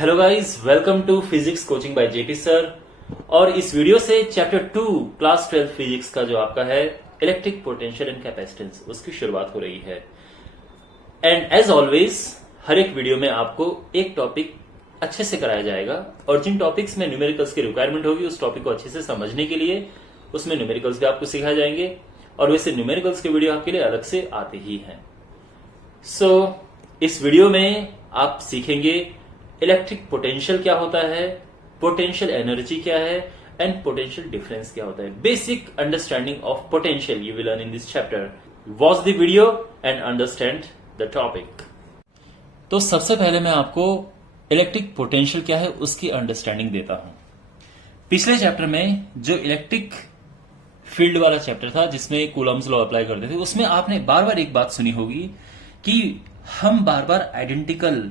Hello guys, welcome to physics coaching by JP sir. और इस video से chapter 2 class 12 physics का जो आपका है इलेक्ट्रिक पोटेंशियल एंड कैपेसिटेंस, उसकी शुरुआत हो रही है। एंड एज ऑलवेज हर एक वीडियो में आपको एक टॉपिक अच्छे से कराया जाएगा और जिन टॉपिक्स में न्यूमेरिकल्स की रिक्वायरमेंट होगी उस टॉपिक को अच्छे से समझने के लिए उसमें न्यूमेरिकल्स भी आपको सिखाए जाएंगे। और वैसे न्यूमेरिकल्स के वीडियो आपके लिए अलग से आते ही हैं। सो इस वीडियो में आप सीखेंगे इलेक्ट्रिक पोटेंशियल क्या होता है, पोटेंशियल एनर्जी क्या है एंड पोटेंशियल डिफरेंस क्या होता है। Basic understanding of potential you will learn in this chapter. Watch the video and understand the topic. तो सबसे पहले मैं आपको इलेक्ट्रिक पोटेंशियल क्या है उसकी अंडरस्टैंडिंग देता हूं। पिछले चैप्टर में जो इलेक्ट्रिक फील्ड वाला चैप्टर था जिसमें कूलम्स लॉ अप्लाई करते थे, उसमें आपने बार बार एक बात सुनी होगी कि हम बार बार आइडेंटिकल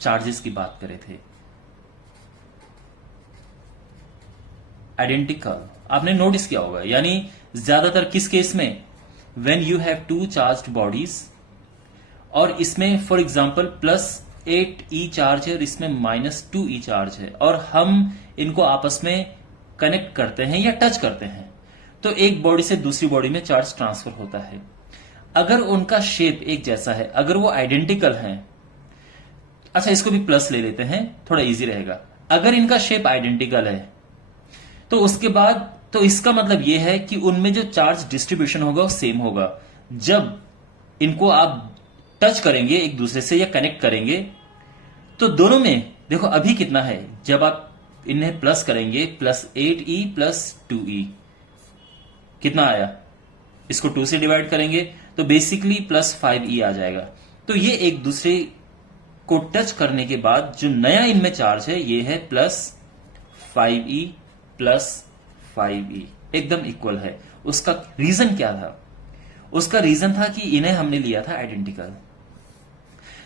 चार्जेस की बात कर रहे थे। आइडेंटिकल आपने नोटिस किया होगा, यानी ज्यादातर किस केस में, when you have two charged bodies और इसमें फॉर एग्जांपल +8e चार्ज है और इसमें -2e चार्ज है और हम इनको आपस में कनेक्ट करते हैं या टच करते हैं तो एक बॉडी से दूसरी बॉडी में चार्ज ट्रांसफर होता है। अगर उनका शेप एक जैसा है, अगर वो आइडेंटिकल हैं, अच्छा इसको भी प्लस ले लेते हैं, थोड़ा इजी रहेगा। अगर इनका शेप आइडेंटिकल है तो उसके बाद तो इसका मतलब यह है कि उनमें जो चार्ज डिस्ट्रीब्यूशन होगा वो सेम होगा। जब इनको आप टच करेंगे एक दूसरे से या कनेक्ट करेंगे तो दोनों में देखो अभी कितना है, जब आप इन्हें प्लस करेंगे +8e +2e कितना आया, इसको 2 से डिवाइड करेंगे तो बेसिकली +5e आ जाएगा। तो ये एक दूसरे को टच करने के बाद जो नया इनमें चार्ज है ये है +5e +5e, एकदम इक्वल है। उसका रीजन क्या था? उसका रीजन था कि इन्हें हमने लिया था आइडेंटिकल।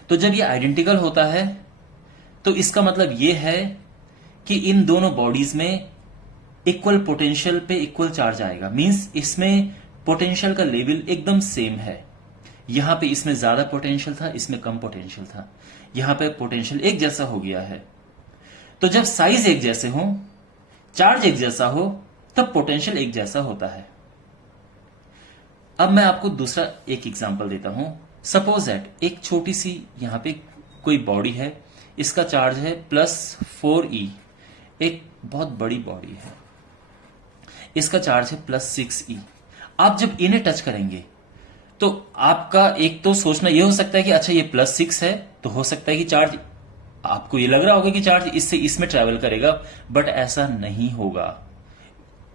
तो जब ये आइडेंटिकल होता है तो इसका मतलब ये है कि इन दोनों बॉडीज में इक्वल पोटेंशियल पे इक्वल चार्ज आएगा। मींस इसमें पोटेंशियल का लेवल एकदम सेम है। यहां पे इसमें ज्यादा पोटेंशियल था, इसमें कम पोटेंशियल था, यहां पे पोटेंशियल एक जैसा हो गया है। तो जब साइज एक जैसे हो, चार्ज एक जैसा हो, तब पोटेंशियल एक जैसा होता है। अब मैं आपको दूसरा एक एग्जांपल देता हूं। सपोज दैट एक छोटी सी यहां पे कोई बॉडी है, इसका चार्ज है +4e, एक बहुत बड़ी बॉडी है, इसका चार्ज है +6e। आप जब इन्हें टच करेंगे तो आपका एक तो सोचना यह हो सकता है कि अच्छा ये +6 है तो हो सकता है कि चार्ज, आपको ये लग रहा होगा कि चार्ज इससे इसमें ट्रेवल करेगा, बट ऐसा नहीं होगा।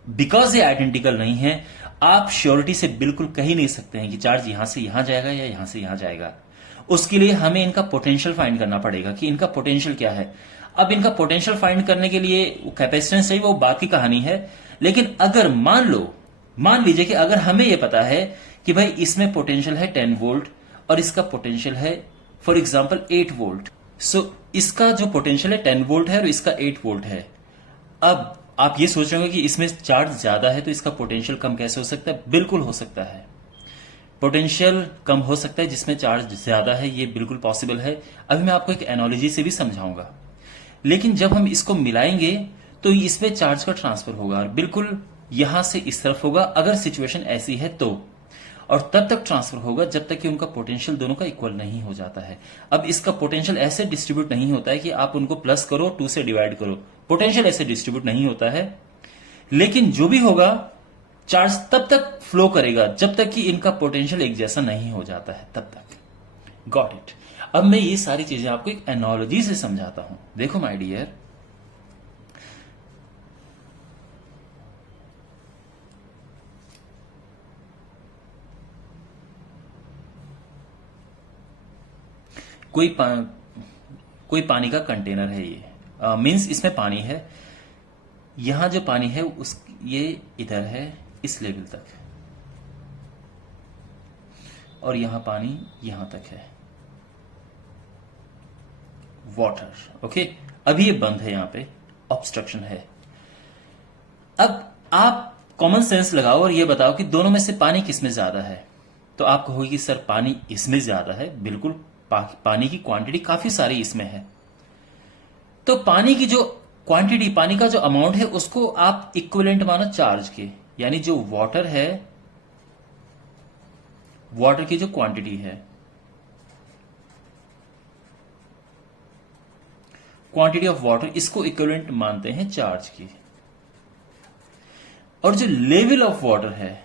बिकॉज ये आइडेंटिकल नहीं है, आप श्योरिटी से बिल्कुल कह ही नहीं सकते हैं कि चार्ज यहां से यहां जाएगा या यहां से यहां जाएगा। उसके लिए हमें इनका पोटेंशियल फाइंड करना पड़ेगा कि इनका पोटेंशियल क्या है। अब इनका पोटेंशियल फाइंड करने के लिए कैपेसिटेंस चाहिए, वो बात की कहानी है। लेकिन अगर मान लीजिए कि अगर हमें यह पता है कि भाई इसमें पोटेंशियल है 10 वोल्ट और इसका पोटेंशियल है फॉर एग्जांपल 8 वोल्ट। सो इसका जो पोटेंशियल है 10 वोल्ट है और इसका 8 वोल्ट है। अब आप ये सोच रहे होंगे कि इसमें चार्ज ज्यादा है तो इसका पोटेंशियल कम कैसे हो सकता है? बिल्कुल हो सकता है, पोटेंशियल कम हो सकता है जिसमें चार्ज ज्यादा है, ये बिल्कुल पॉसिबल है। अभी मैं आपको एक एनालॉजी से भी समझाऊंगा। लेकिन जब हम इसको मिलाएंगे तो इसमें चार्ज का ट्रांसफर होगा और बिल्कुल यहां से इस तरफ होगा अगर सिचुएशन ऐसी है तो, और तब तक ट्रांसफर होगा जब तक कि उनका पोटेंशियल दोनों का इक्वल नहीं हो जाता है। अब इसका पोटेंशियल ऐसे डिस्ट्रीब्यूट नहीं होता है कि आप उनको प्लस करो 2 से डिवाइड करो, पोटेंशियल ऐसे डिस्ट्रीब्यूट नहीं होता है। लेकिन जो भी होगा चार्ज तब तक फ्लो करेगा जब तक कि इनका पोटेंशियल एक जैसा नहीं हो जाता है, तब तक। Got it. अब मैं ये सारी चीजें आपको एक एनालॉजी से समझाता हूं। देखो माय डियर, कोई पानी का कंटेनर है, ये मींस इसमें पानी है। यहां जो पानी है ये इधर है इस लेवल तक और यहां पानी यहां तक है, वाटर। ओके, अभी ये बंद है, यहां पे ऑब्स्ट्रक्शन है। अब आप कॉमन सेंस लगाओ और ये बताओ कि दोनों में से पानी किसमें ज्यादा है। तो आप कहोगे कि सर पानी इसमें ज्यादा है। बिल्कुल, पानी की क्वांटिटी काफी सारी इसमें है। तो पानी की जो क्वांटिटी, पानी का जो अमाउंट है, उसको आप इक्विवेलेंट मानो चार्ज के, यानी जो वाटर है, वाटर की जो क्वांटिटी है, क्वांटिटी ऑफ वाटर, इसको इक्विवेलेंट मानते हैं चार्ज की। और जो लेवल ऑफ वाटर है,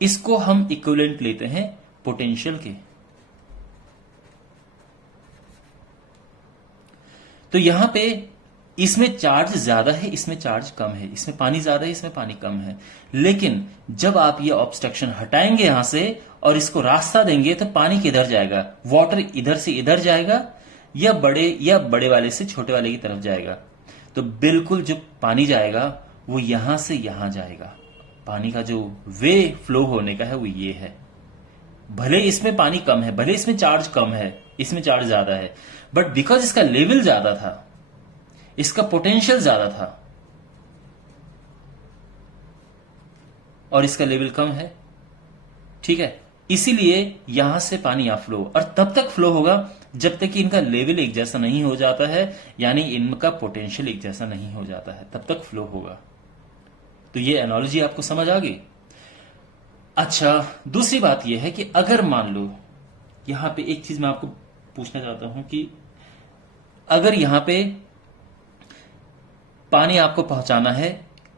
इसको हम इक्विवेलेंट लेते हैं पोटेंशियल के। तो यहां पे इसमें चार्ज ज्यादा है, इसमें चार्ज कम है, इसमें पानी ज्यादा है, इसमें पानी कम है। लेकिन जब आप ये ऑब्स्ट्रक्शन हटाएंगे यहां से और इसको रास्ता देंगे, तो पानी किधर जाएगा? वाटर इधर से इधर जाएगा या बड़े वाले से छोटे वाले की तरफ जाएगा? तो बिल्कुल जो पानी जाएगा वो यहां से यहां जाएगा। पानी का जो वे फ्लो होने का है वो ये है। भले इसमें पानी कम है, भले इसमें चार्ज कम है, इसमें चार्ज ज्यादा है, बट बिकॉज इसका लेवल ज्यादा था, इसका पोटेंशियल ज्यादा था और इसका लेवल कम है, ठीक है, इसीलिए यहां से पानी यहां फ्लो, और तब तक फ्लो होगा जब तक कि इनका लेवल एक जैसा नहीं हो जाता है, यानी इनका पोटेंशियल एक जैसा नहीं हो जाता है, तब तक फ्लो होगा। तो ये एनालॉजी आपको समझ आ गई? अच्छा, दूसरी बात यह है कि अगर मान लो, यहां पे एक चीज मैं आपको पूछना चाहता हूं कि अगर यहां पे पानी आपको पहुंचाना है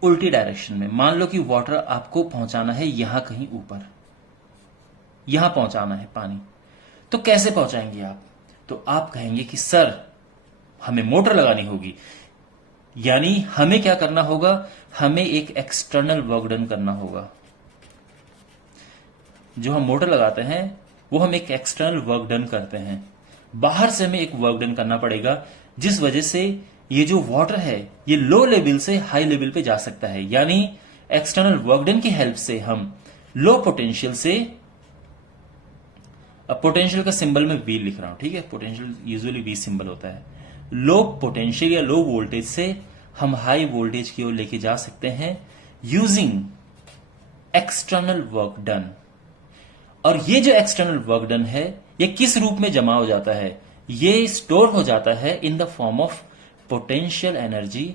उल्टी डायरेक्शन में, मान लो कि वाटर आपको पहुंचाना है यहां कहीं ऊपर, यहां पहुंचाना है पानी, तो कैसे पहुंचाएंगे आप? तो आप कहेंगे कि सर हमें मोटर लगानी होगी, यानी हमें क्या करना होगा? हमें एक एक्सटर्नल वर्क डन करना होगा। जो हम मोटर लगाते हैं वो हम एक एक्सटर्नल वर्क डन करते हैं, बाहर से हमें एक वर्क डन करना पड़ेगा, जिस वजह से ये जो वाटर है ये लो लेवल से हाई लेवल पे जा सकता है। यानी एक्सटर्नल वर्क डन की हेल्प से हम लो पोटेंशियल से, अब पोटेंशियल का सिंबल में वी लिख रहा हूं, ठीक है, पोटेंशियल यूजुअली वी सिंबल होता है, लो पोटेंशियल या लो वोल्टेज से हम हाई वोल्टेज की ओर लेके जा सकते हैं यूजिंग एक्सटर्नल वर्क डन। और ये जो एक्सटर्नल वर्क डन है ये किस रूप में जमा हो जाता है? ये स्टोर हो जाता है in the form of potential energy,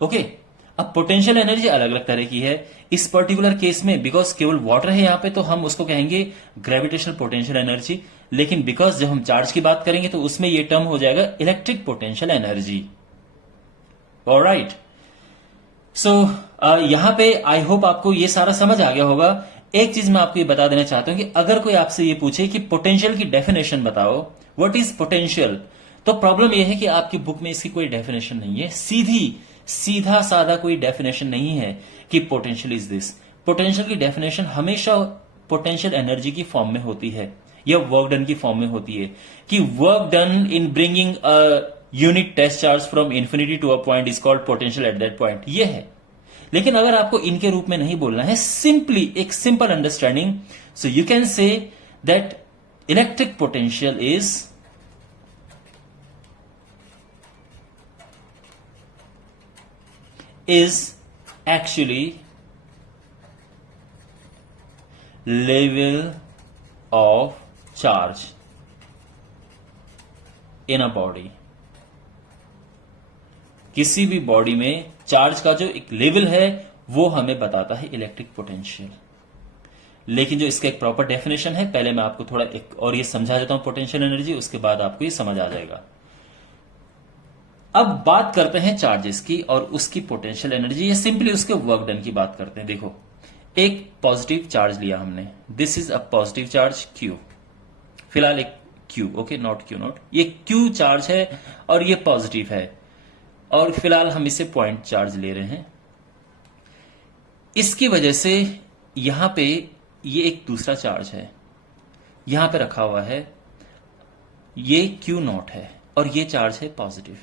okay. अब पोटेंशियल एनर्जी अलग अलग तरह की है। इस पर्टिकुलर केस में बिकॉज केवल वाटर है यहां पे, तो हम उसको कहेंगे ग्रेविटेशनल पोटेंशियल एनर्जी, लेकिन बिकॉज जब हम चार्ज की बात करेंगे तो उसमें यह टर्म हो जाएगा इलेक्ट्रिक पोटेंशियल एनर्जी। ऑलराइट, सो यहां पे आई होप आपको ये सारा समझ आ गया होगा। एक चीज मैं आपको ये बता देना चाहता हूं कि अगर कोई आपसे ये पूछे कि पोटेंशियल की डेफिनेशन बताओ, व्हाट इज पोटेंशियल, तो प्रॉब्लम यह है कि आपकी बुक में इसकी कोई डेफिनेशन नहीं है, सीधा साधा कोई डेफिनेशन नहीं है कि पोटेंशियल इज दिस। पोटेंशियल की डेफिनेशन हमेशा पोटेंशियल एनर्जी की फॉर्म में होती है या वर्क डन की फॉर्म में होती है, कि work done in bringing a unit test charge from infinity to a point is called potential at that point, ये है। लेकिन अगर आपको इनके रूप में नहीं बोलना है, सिंपली एक simple understanding, so you can say that electric potential is actually level of charge in a body। किसी भी बॉडी में चार्ज का जो एक लेवल है वो हमें बताता है इलेक्ट्रिक पोटेंशियल। लेकिन जो इसका एक प्रॉपर डेफिनेशन है, पहले मैं आपको थोड़ा एक और ये समझा देता हूं पोटेंशियल एनर्जी, उसके बाद आपको ये समझ आ जाएगा। अब बात करते हैं चार्जेस की और उसकी पोटेंशियल एनर्जी, या सिंपली उसके वर्क डन की बात करते हैं। देखो, एक पॉजिटिव चार्ज लिया हमने, this is a positive charge Q, फिलहाल एक Q, okay, not Q not, ये क्यू चार्ज है और ये पॉजिटिव है, और फिलहाल हम इसे पॉइंट चार्ज ले रहे हैं। इसकी वजह से यहां पे ये एक दूसरा चार्ज है, यहां पे रखा हुआ है, ये क्यू नॉट है और ये चार्ज है पॉजिटिव,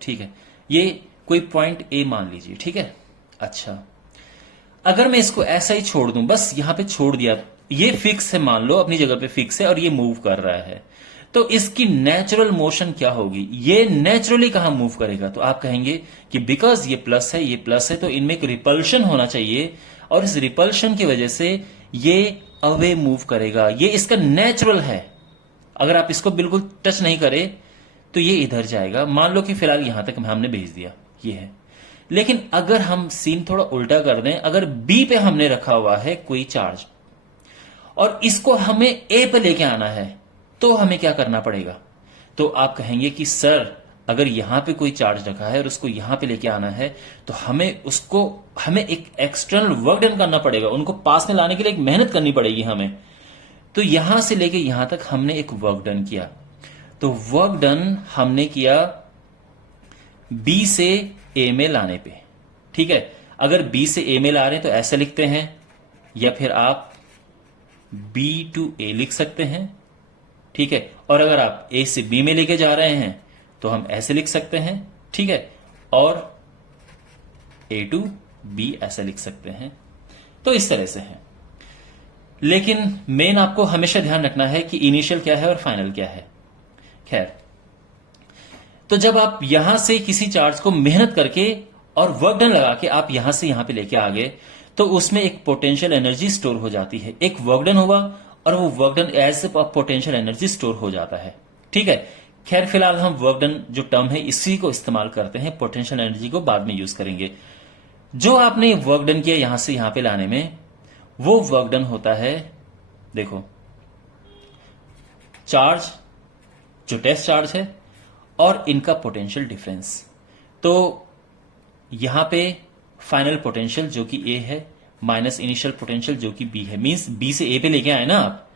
ठीक है, ये कोई पॉइंट ए मान लीजिए, ठीक है। अच्छा, अगर मैं इसको ऐसा ही छोड़ दूं, बस यहां पे छोड़ दिया, ये फिक्स है, मान लो अपनी जगह पे फिक्स है और ये मूव कर रहा है, तो इसकी नेचुरल मोशन क्या होगी, ये नेचुरली कहां मूव करेगा? तो आप कहेंगे कि बिकॉज ये प्लस है, ये प्लस है, तो इनमें एक रिपल्शन होना चाहिए, और इस रिपल्शन की वजह से ये अवे मूव करेगा। ये इसका नेचुरल है। अगर आप इसको बिल्कुल टच नहीं करें तो ये इधर जाएगा। मान लो कि फिलहाल यहां तक हमने भेज दिया, ये है। लेकिन अगर हम सीन थोड़ा उल्टा कर दें, अगर बी पे हमने रखा हुआ है कोई चार्ज और इसको हमें ए पे लेके आना है, तो हमें क्या करना पड़ेगा? तो आप कहेंगे कि सर अगर यहां पे कोई चार्ज रखा है और उसको यहां पे लेके आना है, तो हमें एक एक्सटर्नल वर्क डन करना पड़ेगा, उनको पास में लाने के लिए एक मेहनत करनी पड़ेगी हमें। तो यहां से लेके यहां तक हमने एक वर्क डन किया। तो वर्क डन हमने किया बी से ए में लाने पे, ठीक है। अगर बी से ए में ला रहे हैं तो ऐसे लिखते हैं, या फिर आप बी टू ए लिख सकते हैं, ठीक है। और अगर आप ए से बी में लेके जा रहे हैं तो हम ऐसे लिख सकते हैं, ठीक है। और ए टू बी ऐसे लिख सकते हैं। तो इस तरह से है। लेकिन मेन आपको हमेशा ध्यान रखना है कि इनिशियल क्या है और फाइनल क्या है। खैर, तो जब आप यहां से किसी चार्ज को मेहनत करके और वर्क डन लगा के आप यहां से यहां पे लेके आ गए, तो उसमें एक पोटेंशियल एनर्जी स्टोर हो जाती है। एक वर्क डन हुआ और वो work done as potential energy store हो जाता है, ठीक है। खैर, फिलहाल हम वर्क डन जो टर्म है इसी को इस्तेमाल करते हैं, पोटेंशियल एनर्जी को बाद में यूज करेंगे। जो आपने वर्क डन किया यहां से यहां पे लाने में, वो वर्क डन होता है, देखो, चार्ज जो टेस्ट चार्ज है और इनका पोटेंशियल डिफरेंस। तो यहां पे फाइनल पोटेंशियल जो कि ए है माइनस इनिशियल पोटेंशियल जो कि बी है, मींस बी से ए पे लेके आए ना आप,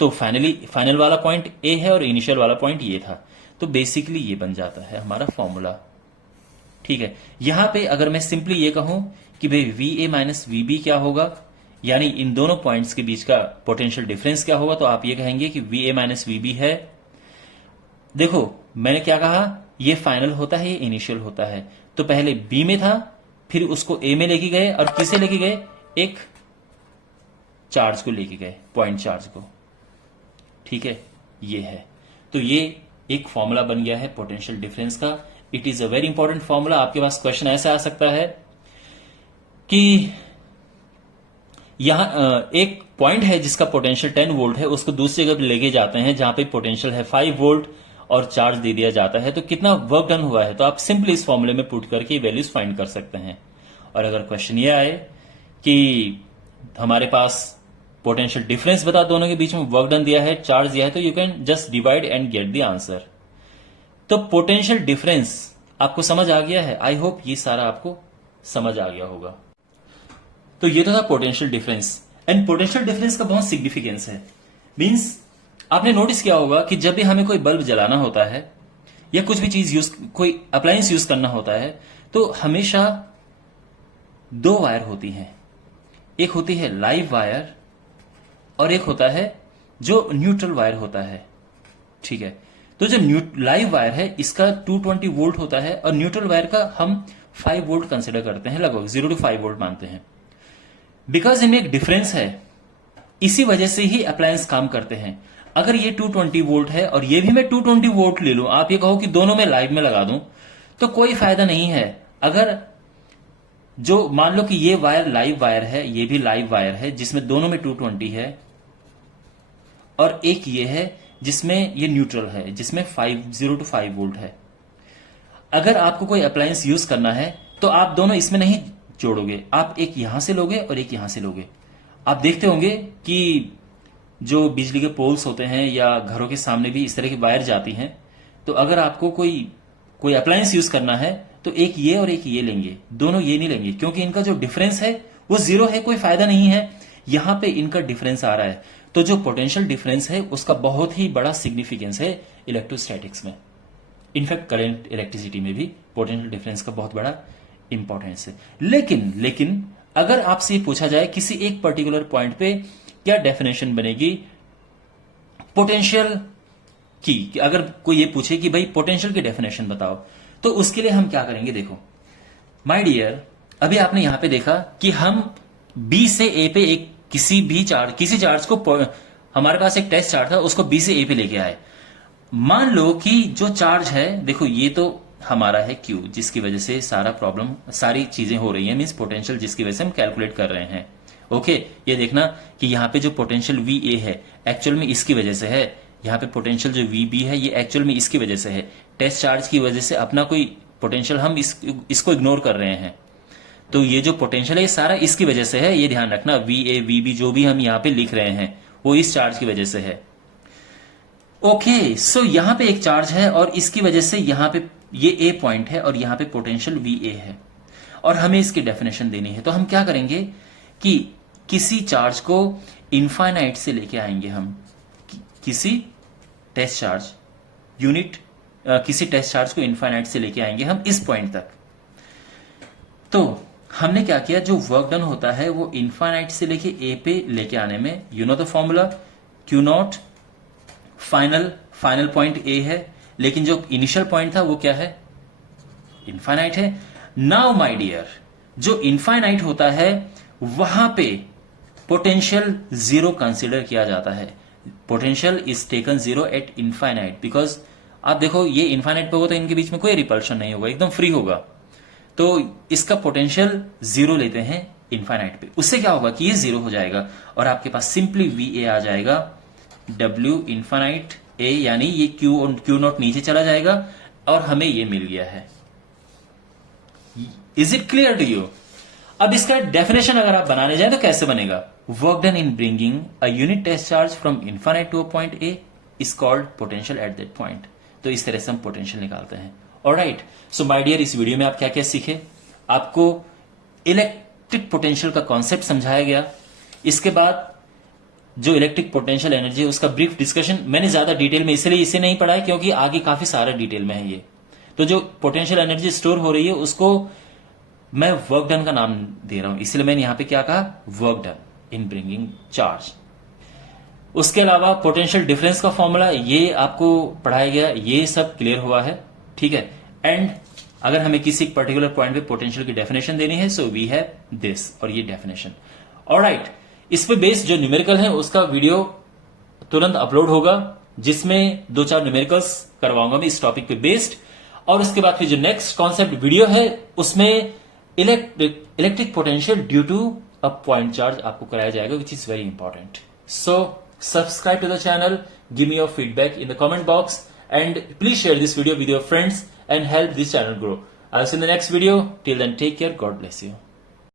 तो फाइनल वाला पॉइंट ए है और इनिशियल वाला पॉइंट ये था। तो बेसिकली ये बन जाता है हमारा फॉर्मूला, ठीक है। यहां पे अगर मैं सिंपली ये कहूं कि भाई V A minus V B क्या होगा, यानी इन दोनों पॉइंट्स के बीच का पोटेंशियल डिफरेंस क्या होगा, तो आप ये कहेंगे कि V A minus V B है। देखो मैंने क्या कहा, ये फाइनल होता है, ये इनिशियल होता है। तो पहले बी में था, फिर उसको ए में लेके गए, और किसे लेके गए? एक चार्ज को लेके गए, पॉइंट चार्ज को, ठीक है। ये है, तो ये एक फॉर्मूला बन गया है पोटेंशियल डिफरेंस का। It is a very important formula. आपके पास क्वेश्चन ऐसा आ सकता है कि यहां एक पॉइंट है जिसका पोटेंशियल 10 वोल्ट है, उसको दूसरी जगह लेके जाते हैं जहां पे पोटेंशियल है 5 वोल्ट और चार्ज दे दिया जाता है, तो कितना वर्क डन हुआ है। तो आप सिंपली इस फॉर्मूले में पुट करके वैल्यूज फाइंड कर सकते हैं। और अगर क्वेश्चन ये आए कि हमारे पास पोटेंशियल डिफरेंस बता, दोनों के बीच में वर्क डन दिया है, चार्ज दिया है, तो you can just divide and get the answer. तो पोटेंशियल डिफरेंस आपको समझ आ गया है। आई होप ये सारा आपको समझ आ गया होगा। तो ये तो था potential difference. And potential difference का बहुत सिग्निफिकेंस है। मींस आपने नोटिस किया होगा कि जब भी हमें कोई बल्ब जलाना होता है या कुछ भी चीज कोई अप्लायंस यूज करना होता है, तो हमेशा दो वायर होती हैं। एक होती है लाइव वायर और एक होता है जो न्यूट्रल वायर होता है, ठीक है। तो जो लाइव वायर है इसका 220 वोल्ट होता है और न्यूट्रल वायर का हम 5 वोल्ट कंसिडर करते हैं, लगभग 0 to 5 वोल्ट मानते हैं। बिकॉज इनमें एक डिफरेंस है, इसी वजह से ही अप्लायंस काम करते हैं। अगर ये 220 वोल्ट है और ये भी मैं 220 वोल्ट ले लूं, आप ये कहो कि दोनों में लाइव में लगा दूं, तो कोई फायदा नहीं है। अगर जो मान लो कि ये वायर लाइव वायर है, ये भी लाइव वायर है जिसमें दोनों में 220 है, और एक ये है जिसमें ये न्यूट्रल है जिसमें 0 to 5 वोल्ट है। अगर आपको कोई अप्लायंस यूज करना है तो आप दोनों इसमें नहीं जोड़ोगे, आप एक यहां से लोगे और एक यहां से लोगे। आप देखते होंगे कि जो बिजली के पोल्स होते हैं या घरों के सामने भी इस तरह की वायर जाती हैं, तो अगर आपको कोई अप्लायंस यूज करना है तो एक ये और एक ये लेंगे, दोनों ये नहीं लेंगे, क्योंकि इनका जो डिफरेंस है वो 0 है, कोई फायदा नहीं है। यहां पे इनका डिफरेंस आ रहा है, तो जो पोटेंशियल डिफरेंस है उसका बहुत ही बड़ा सिग्निफिकेंस है इलेक्ट्रोस्टैटिक्स में। इनफैक्ट करंट इलेक्ट्रिसिटी में भी पोटेंशियल डिफरेंस का बहुत बड़ा इंपॉर्टेंस है। लेकिन अगर आपसे पूछा जाए किसी एक पर्टिकुलर पॉइंट पे क्या डेफिनेशन बनेगी पोटेंशियल की, कि अगर कोई ये पूछे कि भाई पोटेंशियल की डेफिनेशन बताओ, तो उसके लिए हम क्या करेंगे? देखो माय डियर, अभी आपने यहां पे देखा कि हम बी से ए पे एक किसी चार्ज को, हमारे पास एक टेस्ट चार्ज था, उसको बी से ए पे लेके आए। मान लो कि जो चार्ज है, देखो ये तो हमारा है Q, जिसकी वजह से सारी चीजें हो रही है, मीन्स पोटेंशियल जिसकी वजह से हम कैलकुलेट कर रहे हैं। ओके, ये देखना कि यहाँ पे जो पोटेंशियल VA है एक्चुअल में इसकी वजह से है, यहाँ पे पोटेंशियल जो VB है ये एक्चुअल में इसकी वजह से है। टेस्ट चार्ज की वजह से अपना कोई पोटेंशियल हम इसको इग्नोर कर रहे हैं, तो ये जो पोटेंशियल है ये सारा इसकी वजह से है, ये ध्यान रखना। VA VB जो भी हम यहाँ पे लिख रहे हैं वो इस चार्ज की वजह से है। ओके, सो यहां पे एक चार्ज है और इसकी वजह से यहां पे ये A पॉइंट है और यहां पे पोटेंशियल VA है और हमें इसकी डेफिनेशन देनी है। तो हम क्या करेंगे कि किसी चार्ज को इनफाइनाइट से लेके आएंगे हम, किसी टेस्ट चार्ज को इनफाइनाइट से लेके आएंगे हम इस पॉइंट तक। तो हमने क्या किया, जो वर्क डन होता है वो इनफाइनाइट से लेके A पे लेके आने में, you know the formula, Q0 final point A है, लेकिन जो इनिशियल पॉइंट था वो क्या है, इनफाइनाइट है। नाउ माय डियर, जो इनफाइनाइट होता है वहां पे पोटेंशियल जीरो कंसीडर किया जाता है। Potential is taken zero eight infinite, because आप देखो ये इनफाइनाइट पे होगा तो इनके बीच में कोई रिपल्शन नहीं होगा, एकदम फ्री होगा। तो इसका पोटेंशियल जीरो लेते हैं इनफाइनाइट पे, उससे क्या होगा कि ये जीरो हो जाएगा और आपके पास सिंपली VA आ जाएगा, W इनफाइनाइट A, यानी ये Q0 नीचे चला जाएगा और हमें ये मिल गया है। Is it clear to you? अब इसका डेफिनेशन अगर आप बनाने जाए तो कैसे बनेगा, work done in bringing a unit test charge from infinite to a point A is called potential at that point. तो इस तरह से हम पोटेंशियल निकालते हैं। ऑलराइट, सो माय डियर, इस वीडियो में आप क्या क्या सीखे, आपको इलेक्ट्रिक पोटेंशियल का कॉन्सेप्ट समझाया गया। इसके बाद जो इलेक्ट्रिक पोटेंशियल एनर्जी है उसका ब्रीफ डिस्कशन, मैंने ज्यादा डिटेल में इसलिए इसे नहीं पढ़ा है क्योंकि आगे काफी सारा डिटेल में है ये। तो जो पोटेंशियल एनर्जी स्टोर हो रही है उसको मैं वर्क डन का नाम दे रहा हूं, इसलिए मैंने यहां पे क्या कहा, work done in bringing charge. उसके अलावा पोटेंशियल डिफरेंस का फॉर्मूला ये आपको पढ़ाया गया, ये सब क्लियर हुआ है, ठीक है। एंड अगर हमें किसी पर्टिकुलर पॉइंट पे पोटेंशियल की डेफिनेशन देनी है, सो वी हैव दिस, और ये डेफिनेशन। ऑलराइट, इस पे बेस्ड जो न्यूमेरिकल है उसका वीडियो तुरंत अपलोड होगा, जिसमें 2-4 न्यूमेरिकल्स करवाऊंगा मैं इस टॉपिक पे बेस्ड। और उसके बाद फिर जो नेक्स्ट कॉन्सेप्ट वीडियो है उसमें electric potential due to a point charge आपको कराया जाएगा, which is very important. So subscribe to the channel, give me your feedback in the comment box, and please share this video with your friends and help this channel grow. I'll see you in the next video. Till then, take care. God bless you.